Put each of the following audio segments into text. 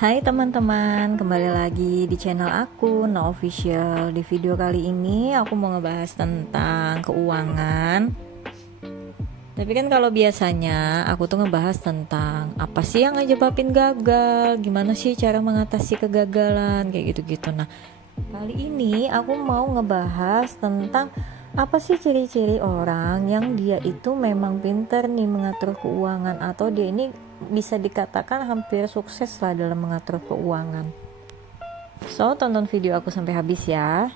Hai teman-teman, kembali lagi di channel aku, No Official. Di video kali ini aku mau ngebahas tentang keuangan. Tapi kan kalau biasanya aku tuh ngebahas tentang apa sih yang nyebabin gagal, gimana sih cara mengatasi kegagalan, kayak gitu-gitu. Nah, kali ini aku mau ngebahas tentang apa sih ciri-ciri orang yang dia itu memang pinter nih mengatur keuangan, atau dia ini bisa dikatakan hampir sukses lah dalam mengatur keuangan. So, tonton video aku sampai habis ya.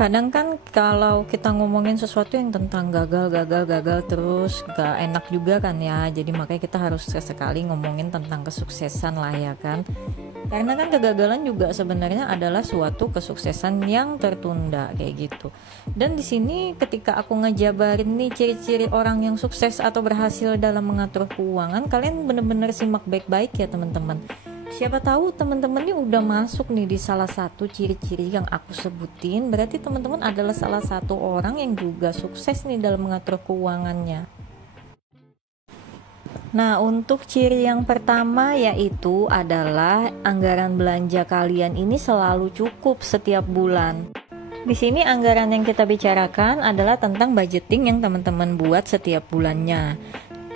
Kadang kan kalau kita ngomongin sesuatu yang tentang gagal terus gak enak juga kan ya. Jadi makanya kita harus sesekali ngomongin tentang kesuksesan lah ya kan. Karena kan kegagalan juga sebenarnya adalah suatu kesuksesan yang tertunda kayak gitu. Dan di sini ketika aku ngejabarin nih ciri-ciri orang yang sukses atau berhasil dalam mengatur keuangan, kalian bener-bener simak baik-baik ya teman-teman. Siapa tahu teman-teman ini udah masuk nih di salah satu ciri-ciri yang aku sebutin. Berarti teman-teman adalah salah satu orang yang juga sukses nih dalam mengatur keuangannya. Nah, untuk ciri yang pertama yaitu adalah anggaran belanja kalian ini selalu cukup setiap bulan. Di sini anggaran yang kita bicarakan adalah tentang budgeting yang teman-teman buat setiap bulannya.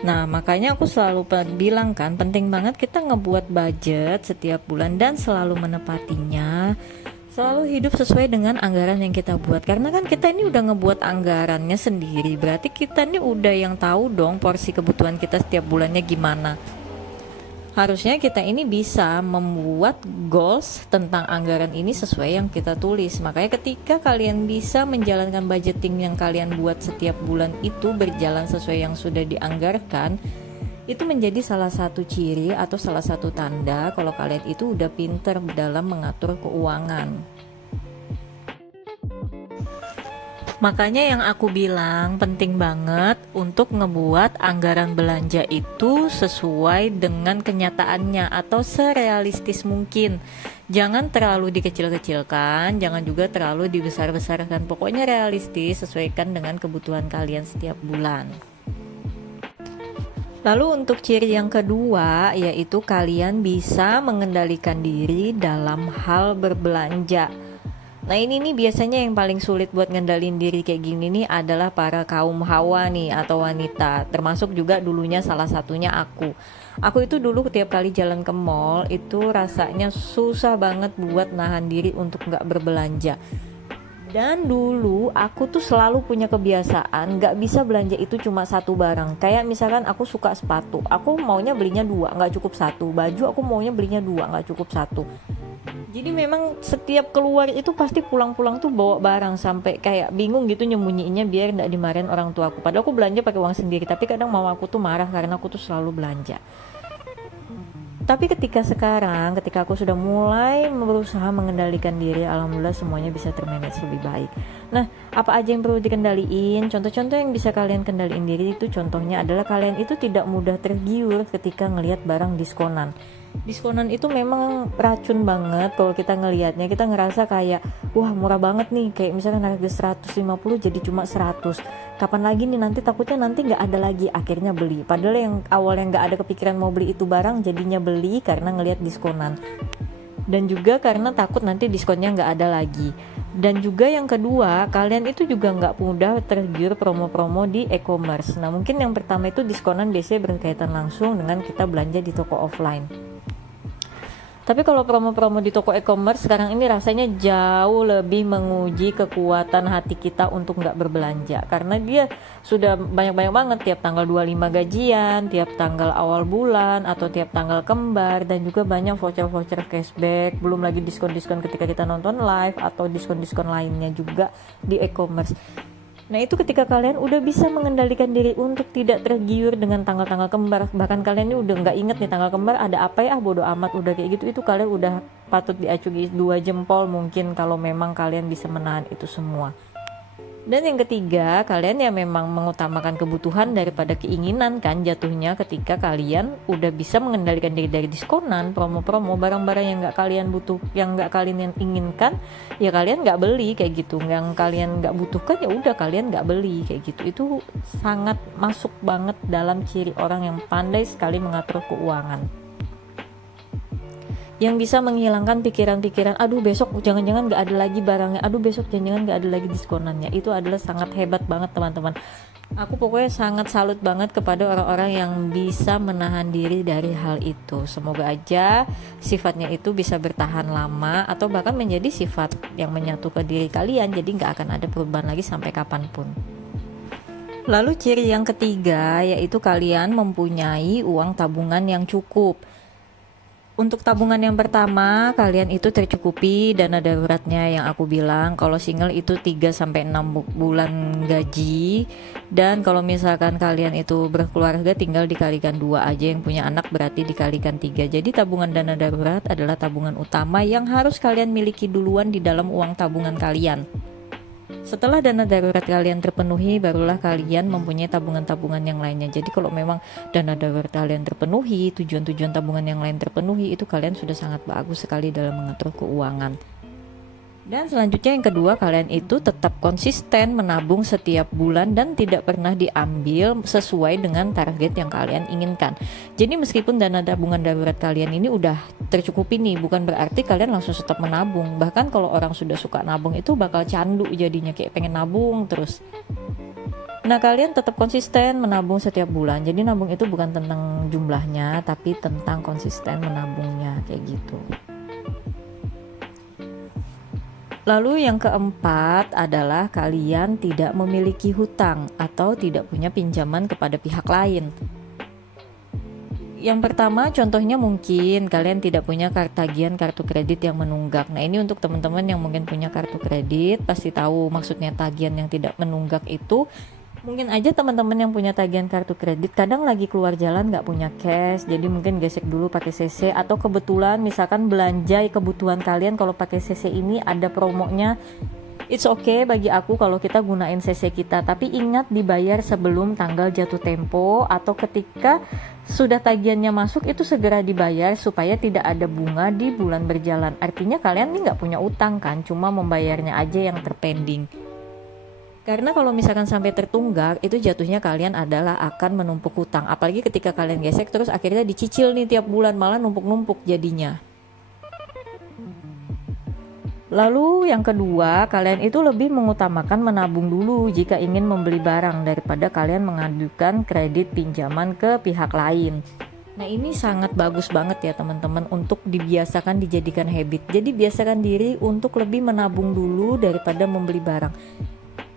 Nah, makanya aku selalu bilang kan, penting banget kita ngebuat budget setiap bulan dan selalu menepatinya. Selalu hidup sesuai dengan anggaran yang kita buat. Karena kan kita ini udah ngebuat anggarannya sendiri, berarti kita ini udah yang tahu dong porsi kebutuhan kita setiap bulannya gimana. Harusnya kita ini bisa membuat goals tentang anggaran ini sesuai yang kita tulis. Makanya ketika kalian bisa menjalankan budgeting yang kalian buat setiap bulan itu berjalan sesuai yang sudah dianggarkan, itu menjadi salah satu ciri atau salah satu tanda kalau kalian itu udah pinter dalam mengatur keuangan. Makanya yang aku bilang penting banget untuk ngebuat anggaran belanja itu sesuai dengan kenyataannya atau serealistis mungkin. Jangan terlalu dikecil-kecilkan, jangan juga terlalu dibesar-besarkan. Pokoknya realistis, sesuaikan dengan kebutuhan kalian setiap bulan. Lalu untuk ciri yang kedua yaitu kalian bisa mengendalikan diri dalam hal berbelanja. Nah ini nih biasanya yang paling sulit buat ngendalin diri kayak gini nih adalah para kaum hawa nih atau wanita. Termasuk juga dulunya salah satunya aku. Aku itu dulu setiap kali jalan ke mall itu rasanya susah banget buat nahan diri untuk gak berbelanja. Dan dulu aku tuh selalu punya kebiasaan gak bisa belanja itu cuma satu barang. Kayak misalkan aku suka sepatu, aku maunya belinya dua, gak cukup satu. Baju aku maunya belinya dua, gak cukup satu. Jadi memang setiap keluar itu pasti pulang-pulang tuh bawa barang, sampai kayak bingung gitu nyembunyiinnya biar gak dimarahin orang tua aku. Padahal aku belanja pakai uang sendiri, tapi kadang mama aku tuh marah karena aku tuh selalu belanja. Tapi ketika aku sudah mulai berusaha mengendalikan diri, alhamdulillah semuanya bisa termanage lebih baik. Nah, apa aja yang perlu dikendaliin? Contoh-contoh yang bisa kalian kendaliin diri itu contohnya adalah kalian itu tidak mudah tergiur ketika ngelihat barang diskonan. Diskonan itu memang racun banget kalau kita ngelihatnya. Kita ngerasa kayak wah murah banget nih, kayak misalkan harga 150 jadi cuma 100. Kapan lagi nih, nanti takutnya nanti nggak ada lagi, akhirnya beli. Padahal yang awalnya nggak ada kepikiran mau beli itu barang jadinya beli karena ngelihat diskonan. Dan juga karena takut nanti diskonnya nggak ada lagi. Dan juga yang kedua, kalian itu juga nggak mudah tergiur promo-promo di e-commerce. Nah mungkin yang pertama itu diskonan biasanya berkaitan langsung dengan kita belanja di toko offline. Tapi kalau promo-promo di toko e-commerce sekarang ini rasanya jauh lebih menguji kekuatan hati kita untuk nggak berbelanja. Karena dia sudah banyak-banyak banget tiap tanggal 25 gajian, tiap tanggal awal bulan, atau tiap tanggal kembar. Dan juga banyak voucher-voucher cashback, belum lagi diskon-diskon ketika kita nonton live, atau diskon-diskon lainnya juga di e-commerce. Nah itu ketika kalian udah bisa mengendalikan diri untuk tidak tergiur dengan tanggal-tanggal kembar, bahkan kalian ini udah nggak inget nih tanggal kembar ada apa ya, bodo amat, udah kayak gitu, itu kalian udah patut diacungi 2 jempol mungkin kalau memang kalian bisa menahan itu semua. Dan yang ketiga, kalian ya memang mengutamakan kebutuhan daripada keinginan kan jatuhnya ketika kalian udah bisa mengendalikan diri dari diskonan, promo-promo, barang-barang yang nggak kalian butuh, yang nggak kalian inginkan, ya kalian nggak beli kayak gitu. Yang kalian nggak butuhkan ya udah kalian nggak beli kayak gitu. Itu sangat masuk banget dalam ciri orang yang pandai sekali mengatur keuangan, yang bisa menghilangkan pikiran-pikiran, aduh besok jangan-jangan gak ada lagi barangnya, aduh besok jangan-jangan gak ada lagi diskonannya. Itu adalah sangat hebat banget teman-teman. Aku pokoknya sangat salut banget kepada orang-orang yang bisa menahan diri dari hal itu. Semoga aja sifatnya itu bisa bertahan lama atau bahkan menjadi sifat yang menyatu ke diri kalian, jadi gak akan ada perubahan lagi sampai kapanpun. Lalu ciri yang ketiga yaitu kalian mempunyai uang tabungan yang cukup. Untuk tabungan yang pertama, kalian itu tercukupi dana daruratnya yang aku bilang. Kalau single itu 3-6 bulan gaji. Dan kalau misalkan kalian itu berkeluarga tinggal dikalikan 2 aja, yang punya anak berarti dikalikan 3. Jadi tabungan dana darurat adalah tabungan utama yang harus kalian miliki duluan di dalam uang tabungan kalian. Setelah dana darurat kalian terpenuhi, barulah kalian mempunyai tabungan-tabungan yang lainnya. Jadi kalau memang dana darurat kalian terpenuhi, tujuan-tujuan tabungan yang lain terpenuhi, itu kalian sudah sangat bagus sekali dalam mengatur keuangan. Dan selanjutnya yang kedua, kalian itu tetap konsisten menabung setiap bulan dan tidak pernah diambil sesuai dengan target yang kalian inginkan. Jadi meskipun dana tabungan darurat kalian ini udah tercukupi nih, bukan berarti kalian langsung tetap menabung. Bahkan kalau orang sudah suka nabung itu bakal candu jadinya, kayak pengen nabung terus. Nah, kalian tetap konsisten menabung setiap bulan. Jadi nabung itu bukan tentang jumlahnya, tapi tentang konsisten menabungnya kayak gitu. Lalu yang keempat adalah kalian tidak memiliki hutang atau tidak punya pinjaman kepada pihak lain. Yang pertama contohnya mungkin kalian tidak punya tagihan kartu kredit yang menunggak. Nah, ini untuk teman-teman yang mungkin punya kartu kredit pasti tahu maksudnya tagihan yang tidak menunggak itu. Mungkin aja teman-teman yang punya tagihan kartu kredit kadang lagi keluar jalan nggak punya cash, jadi mungkin gesek dulu pakai CC, atau kebetulan misalkan belanja kebutuhan kalian kalau pakai CC ini ada promonya. It's okay bagi aku kalau kita gunain CC kita, tapi ingat dibayar sebelum tanggal jatuh tempo atau ketika sudah tagihannya masuk itu segera dibayar supaya tidak ada bunga di bulan berjalan. Artinya kalian nih nggak punya utang kan, cuma membayarnya aja yang terpending. Karena kalau misalkan sampai tertunggak, itu jatuhnya kalian adalah akan menumpuk hutang. Apalagi ketika kalian gesek terus akhirnya dicicil nih tiap bulan, malah numpuk-numpuk jadinya. Lalu yang kedua, kalian itu lebih mengutamakan menabung dulu jika ingin membeli barang daripada kalian mengajukan kredit pinjaman ke pihak lain. Nah, ini sangat bagus banget ya teman-teman untuk dibiasakan, dijadikan habit. Jadi biasakan diri untuk lebih menabung dulu daripada membeli barang.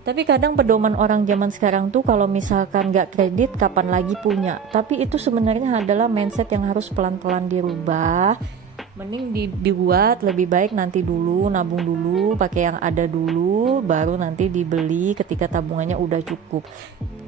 Tapi kadang pedoman orang zaman sekarang tuh kalau misalkan gak kredit kapan lagi punya. Tapi itu sebenarnya adalah mindset yang harus pelan-pelan dirubah. Mending dibuat lebih baik nanti dulu, nabung dulu, pakai yang ada dulu, baru nanti dibeli ketika tabungannya udah cukup.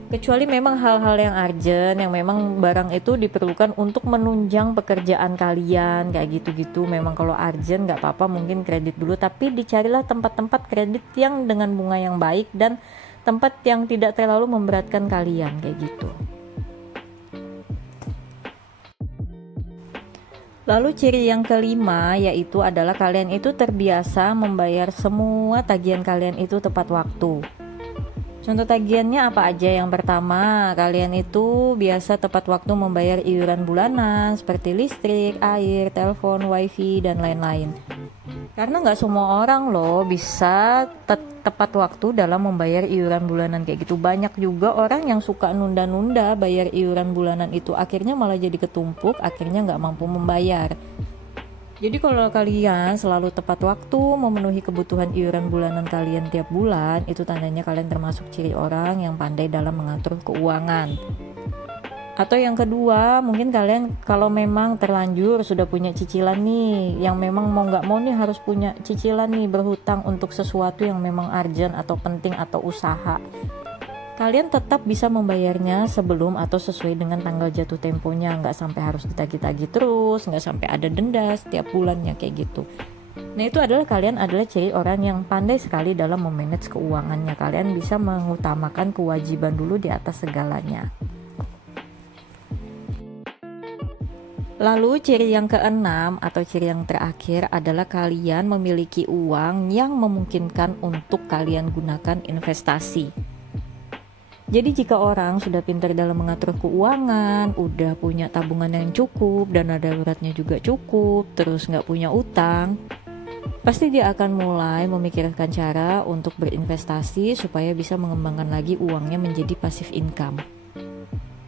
Kecuali memang hal-hal yang urgent, yang memang barang itu diperlukan untuk menunjang pekerjaan kalian, kayak gitu-gitu. Memang kalau urgent gak apa-apa mungkin kredit dulu, tapi dicarilah tempat-tempat kredit yang dengan bunga yang baik dan tempat yang tidak terlalu memberatkan kalian, kayak gitu. Lalu ciri yang kelima yaitu adalah kalian itu terbiasa membayar semua tagihan kalian itu tepat waktu. Contoh tagihannya apa aja? Yang pertama, kalian itu biasa tepat waktu membayar iuran bulanan seperti listrik, air, telepon, wifi, dan lain-lain. Karena nggak semua orang loh bisa tepat waktu dalam membayar iuran bulanan kayak gitu. Banyak juga orang yang suka nunda-nunda bayar iuran bulanan itu, akhirnya malah jadi ketumpuk, akhirnya nggak mampu membayar. Jadi kalau kalian selalu tepat waktu memenuhi kebutuhan iuran bulanan kalian tiap bulan, itu tandanya kalian termasuk ciri orang yang pandai dalam mengatur keuangan. Atau yang kedua, mungkin kalian kalau memang terlanjur sudah punya cicilan nih, yang memang mau nggak mau nih harus punya cicilan nih, berhutang untuk sesuatu yang memang urgent atau penting atau usaha. Kalian tetap bisa membayarnya sebelum atau sesuai dengan tanggal jatuh temponya, nggak sampai harus ditagih-tagih terus, nggak sampai ada denda setiap bulannya kayak gitu. Nah, itu adalah kalian adalah ciri orang yang pandai sekali dalam memanage keuangannya. Kalian bisa mengutamakan kewajiban dulu di atas segalanya. Lalu ciri yang keenam atau ciri yang terakhir adalah kalian memiliki uang yang memungkinkan untuk kalian gunakan investasi. Jadi jika orang sudah pintar dalam mengatur keuangan, udah punya tabungan yang cukup, dana daruratnya juga cukup, terus nggak punya utang, pasti dia akan mulai memikirkan cara untuk berinvestasi supaya bisa mengembangkan lagi uangnya menjadi passive income.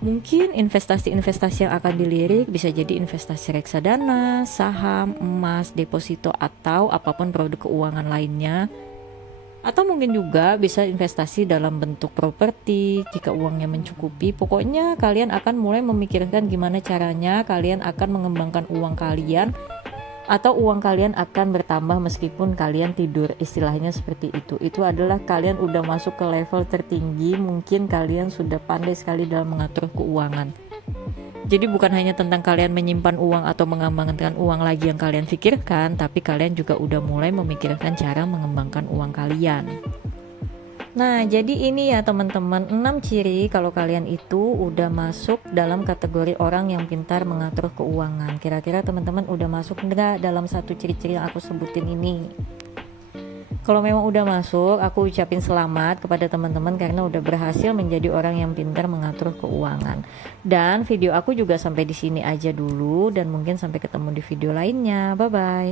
Mungkin investasi-investasi yang akan dilirik bisa jadi investasi reksadana, saham, emas, deposito, atau apapun produk keuangan lainnya. Atau mungkin juga bisa investasi dalam bentuk properti jika uangnya mencukupi. Pokoknya kalian akan mulai memikirkan gimana caranya kalian akan mengembangkan uang kalian, atau uang kalian akan bertambah meskipun kalian tidur, istilahnya seperti itu. Itu adalah kalian udah masuk ke level tertinggi, mungkin kalian sudah pandai sekali dalam mengatur keuangan. Jadi bukan hanya tentang kalian menyimpan uang atau mengembangkan uang lagi yang kalian pikirkan, tapi kalian juga udah mulai memikirkan cara mengembangkan uang kalian. Nah, jadi ini ya teman-teman, 6 ciri kalau kalian itu udah masuk dalam kategori orang yang pintar mengatur keuangan. Kira-kira teman-teman udah masuk enggak dalam satu ciri-ciri yang aku sebutin ini? Kalau memang udah masuk, aku ucapin selamat kepada teman-teman karena udah berhasil menjadi orang yang pintar mengatur keuangan. Dan video aku juga sampai di sini aja dulu, dan mungkin sampai ketemu di video lainnya. Bye-bye.